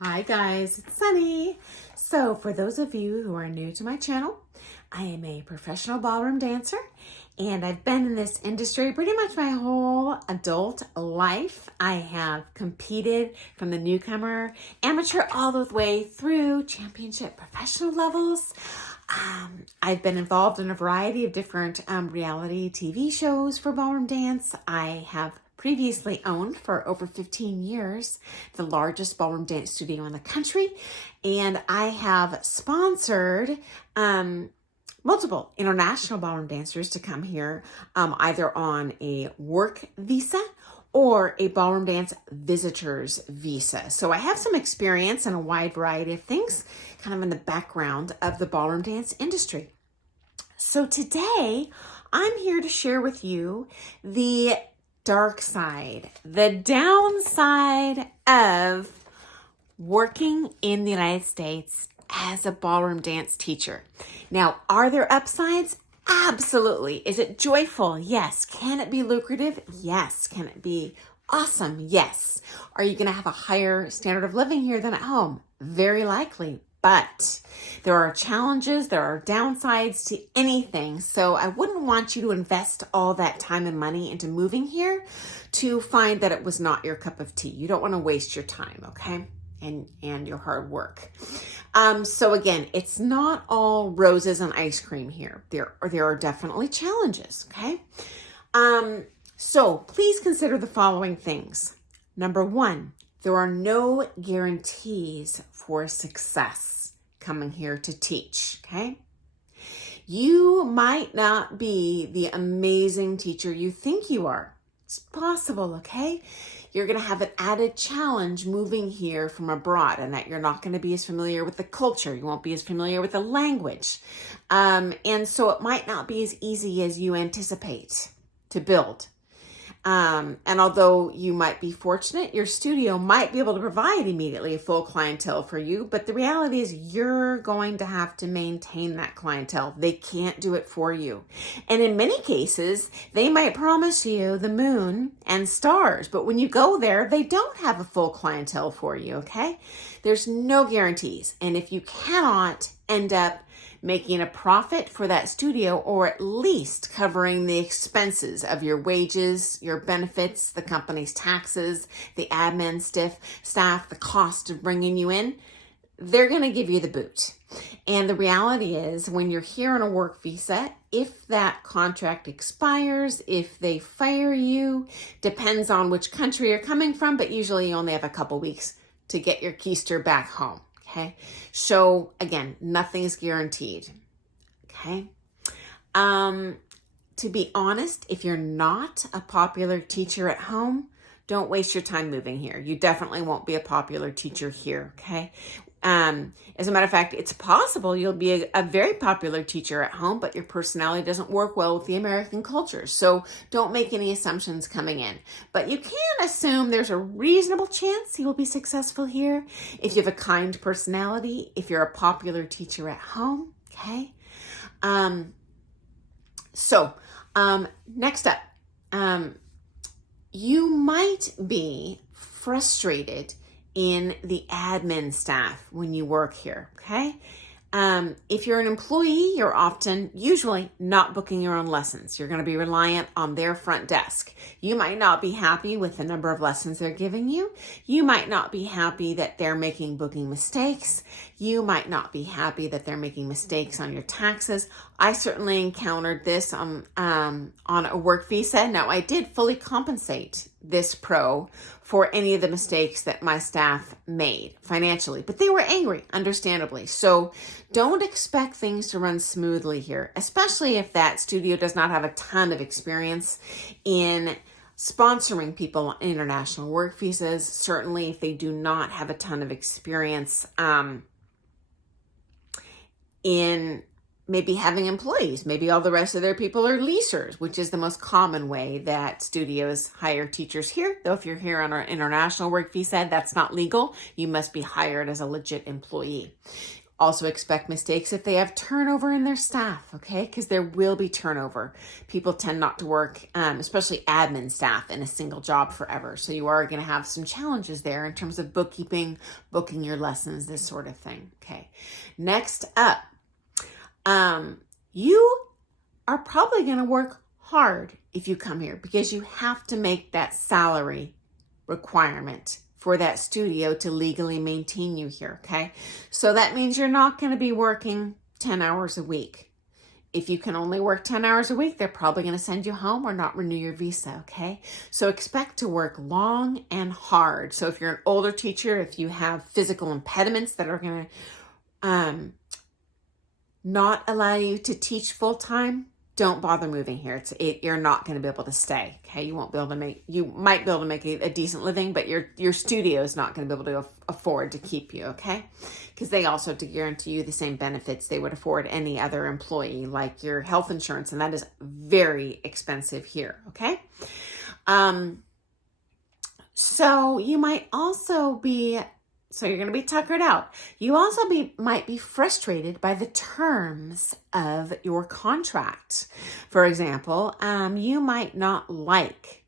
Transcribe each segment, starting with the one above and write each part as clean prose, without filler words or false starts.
Hi guys, it's Sunny. So for those of you who are new to my channel, I am a professional ballroom dancer and I've been in this industry pretty much my whole adult life. I have competed from the newcomer, amateur, all the way through championship professional levels. I've been involved in a variety of different reality TV shows for ballroom dance. I have previously owned for over 15 years the largest ballroom dance studio in the country, and I have sponsored multiple international ballroom dancers to come here either on a work visa or a ballroom dance visitor's visa. So I have some experience in a wide variety of things, kind of in the background of the ballroom dance industry. So today I'm here to share with you the dark side, the downside of working in the United States as a ballroom dance teacher. Now, are there upsides? Absolutely. Is it joyful? Yes. Can it be lucrative? Yes. Can it be awesome? Yes. Are you going to have a higher standard of living here than at home? Very likely. But there are challenges, there are downsides to anything. So I wouldn't want you to invest all that time and money into moving here to find that it was not your cup of tea. You don't want to waste your time, okay? And your hard work. So again, it's not all roses and ice cream here. There are definitely challenges, okay? So please consider the following things. Number one, there are no guarantees for success coming here to teach, okay? You might not be the amazing teacher you think you are. It's possible, okay? You're going to have an added challenge moving here from abroad, and that you're not going to be as familiar with the culture. You won't be as familiar with the language. And so it might not be as easy as you anticipate to build. And although you might be fortunate, your studio might be able to provide immediately a full clientele for you, but the reality is you're going to have to maintain that clientele. They can't do it for you. And in many cases, they might promise you the moon and stars, but when you go there, they don't have a full clientele for you, okay? There's no guarantees. And if you cannot end up making a profit for that studio, or at least covering the expenses of your wages, your benefits, the company's taxes, the admin staff, the cost of bringing you in, they're going to give you the boot. And the reality is, when you're here on a work visa, if that contract expires, if they fire you, depends on which country you're coming from, but usually you only have a couple weeks to get your keister back home. Okay, so again, nothing is guaranteed. Okay, to be honest, if you're not a popular teacher at home, don't waste your time moving here. You definitely won't be a popular teacher here. Okay. As a matter of fact, it's possible you'll be a very popular teacher at home, but your personality doesn't work well with the American culture. So don't make any assumptions coming in. But you can assume there's a reasonable chance you will be successful here if you have a kind personality, if you're a popular teacher at home. Okay. Next up, you might be frustrated in the admin staff when you work here, okay? If you're an employee, you're usually not booking your own lessons. You're going to be reliant on their front desk. You might not be happy with the number of lessons they're giving you. You might not be happy that they're making booking mistakes. You might not be happy that they're making mistakes on your taxes. I certainly encountered this on a work visa. Now, I did fully compensate this pro for any of the mistakes that my staff made financially, but they were angry, understandably. So don't expect things to run smoothly here, especially if that studio does not have a ton of experience in sponsoring people on international work visas. Certainly if they do not have a ton of experience in maybe having employees. Maybe all the rest of their people are leasers, which is the most common way that studios hire teachers here. Though if you're here on our international work visa, that's not legal. You must be hired as a legit employee. Also expect mistakes if they have turnover in their staff, okay? Because there will be turnover. People tend not to work, especially admin staff, in a single job forever. So you are going to have some challenges there in terms of bookkeeping, booking your lessons, this sort of thing, okay? Next up, you are probably going to work hard if you come here because you have to make that salary requirement for that studio to legally maintain you here, okay? So that means you're not going to be working 10 hours a week. If you can only work 10 hours a week, they're probably going to send you home or not renew your visa, okay? So expect to work long and hard. So if you're an older teacher, if you have physical impediments that are going to not allow you to teach full-time, don't bother moving here. You're not going to be able to stay. Okay, you might be able to make a decent living, but your studio is not going to be able to afford to keep you. Okay, because they also have to guarantee you the same benefits they would afford any other employee, like your health insurance, and that is very expensive here. Okay, so you might also be. So you're going to be tuckered out. You also might be frustrated by the terms of your contract. For example, you might not like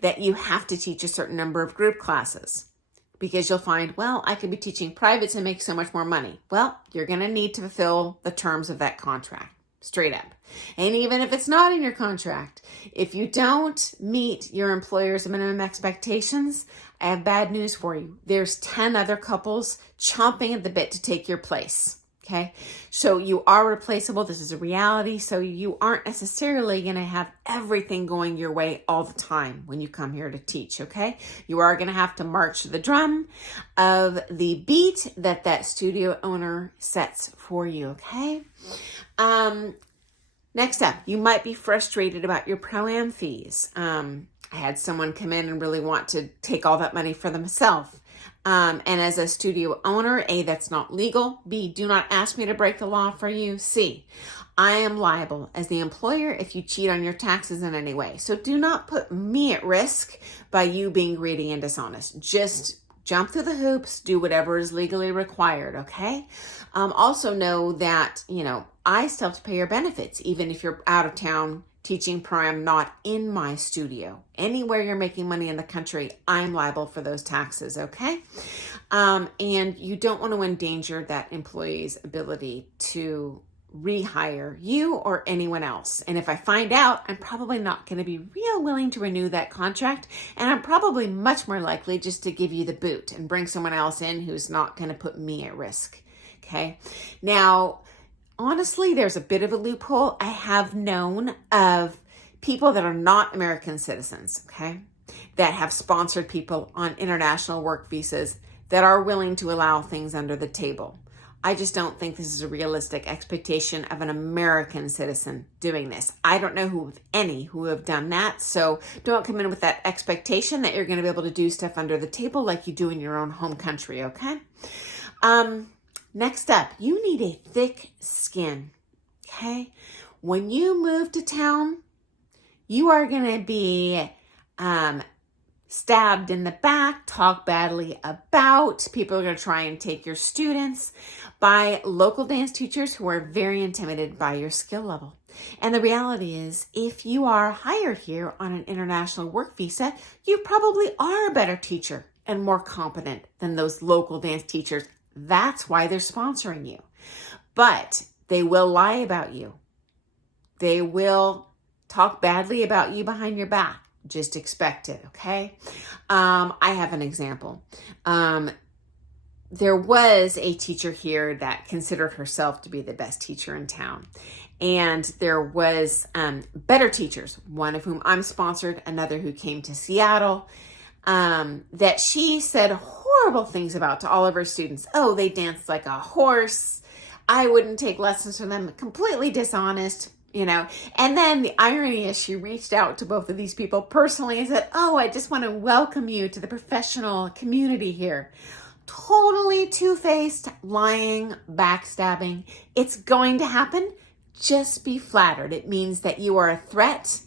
that you have to teach a certain number of group classes because you'll find, well, I could be teaching privates and make so much more money. Well, you're going to need to fulfill the terms of that contract, straight up. And even if it's not in your contract, if you don't meet your employer's minimum expectations, I have bad news for you. There's 10 other couples chomping at the bit to take your place. Okay. So you are replaceable. This is a reality. So you aren't necessarily going to have everything going your way all the time when you come here to teach. Okay. You are going to have to march to the drum of the beat that studio owner sets for you. Okay. Next up, you might be frustrated about your pro-am fees. I had someone come in and really want to take all that money for themselves. And as a studio owner, A, that's not legal. B, do not ask me to break the law for you. C, I am liable as the employer if you cheat on your taxes in any way. So do not put me at risk by you being greedy and dishonest. Just jump through the hoops, do whatever is legally required, okay? Also know that, I still have to pay your benefits, even if you're out of town teaching pro-am not in my studio. Anywhere you're making money in the country, I'm liable for those taxes, okay? And you don't want to endanger that employee's ability to rehire you or anyone else. And if I find out, I'm probably not going to be real willing to renew that contract. And I'm probably much more likely just to give you the boot and bring someone else in who's not going to put me at risk, okay? Now, honestly, there's a bit of a loophole. I have known of people that are not American citizens, okay, that have sponsored people on international work visas that are willing to allow things under the table. I just don't think this is a realistic expectation of an American citizen doing this. I don't know any who have done that, so don't come in with that expectation that you're going to be able to do stuff under the table like you do in your own home country, okay? Next up, you need a thick skin, okay? When you move to town, you are going to be stabbed in the back, talked badly about. People are going to try and take your students by local dance teachers who are very intimidated by your skill level. And the reality is, if you are hired here on an international work visa, you probably are a better teacher and more competent than those local dance teachers. That's why they're sponsoring you. But they will lie about you. They will talk badly about you behind your back. Just expect it, okay? I have an example. There was a teacher here that considered herself to be the best teacher in town. And there was better teachers, one of whom I'm sponsored, another who came to Seattle, that she said horrible things about to all of her students. Oh, they danced like a horse. I wouldn't take lessons from them. Completely dishonest, And then the irony is she reached out to both of these people personally and said, oh, I just want to welcome you to the professional community here. Totally two-faced, lying, backstabbing. It's going to happen. Just be flattered. It means that you are a threat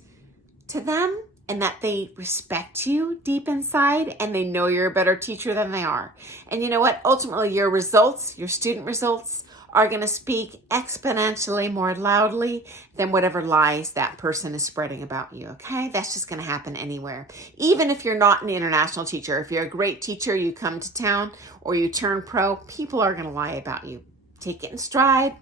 to them and that they respect you deep inside and they know you're a better teacher than they are. And you know what? Ultimately, your results, your student results, are going to speak exponentially more loudly than whatever lies that person is spreading about you, okay? That's just going to happen anywhere. Even if you're not an international teacher, if you're a great teacher, you come to town or you turn pro, people are going to lie about you. Take it in stride.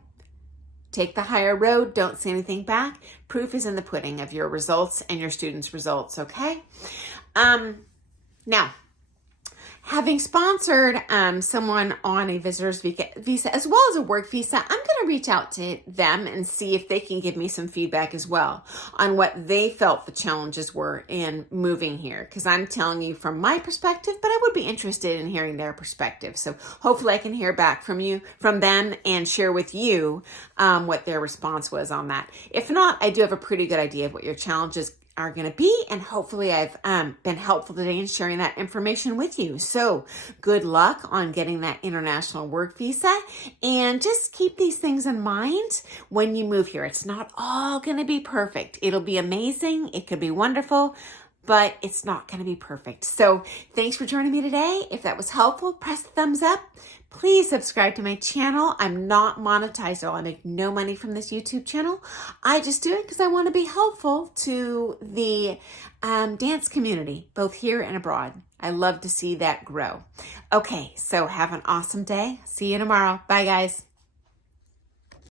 Take the higher road. Don't say anything back. Proof is in the pudding of your results and your students' results, okay? Now, having sponsored someone on a visitor's visa as well as a work visa, I'm going to reach out to them and see if they can give me some feedback as well on what they felt the challenges were in moving here. Because I'm telling you from my perspective, but I would be interested in hearing their perspective. So hopefully I can hear back from them and share with you what their response was on that. If not, I do have a pretty good idea of what your challenges are going to be, and hopefully I've been helpful today in sharing that information with you. So good luck on getting that international work visa, and just keep these things in mind when you move here. It's not all going to be perfect. It'll be amazing. It could be wonderful, but it's not going to be perfect. So thanks for joining me today. If that was helpful, press the thumbs up. Please subscribe to my channel. I'm not monetized, so I make no money from this YouTube channel. I just do it because I want to be helpful to the dance community, both here and abroad. I love to see that grow. Okay, so have an awesome day. See you tomorrow. Bye, guys.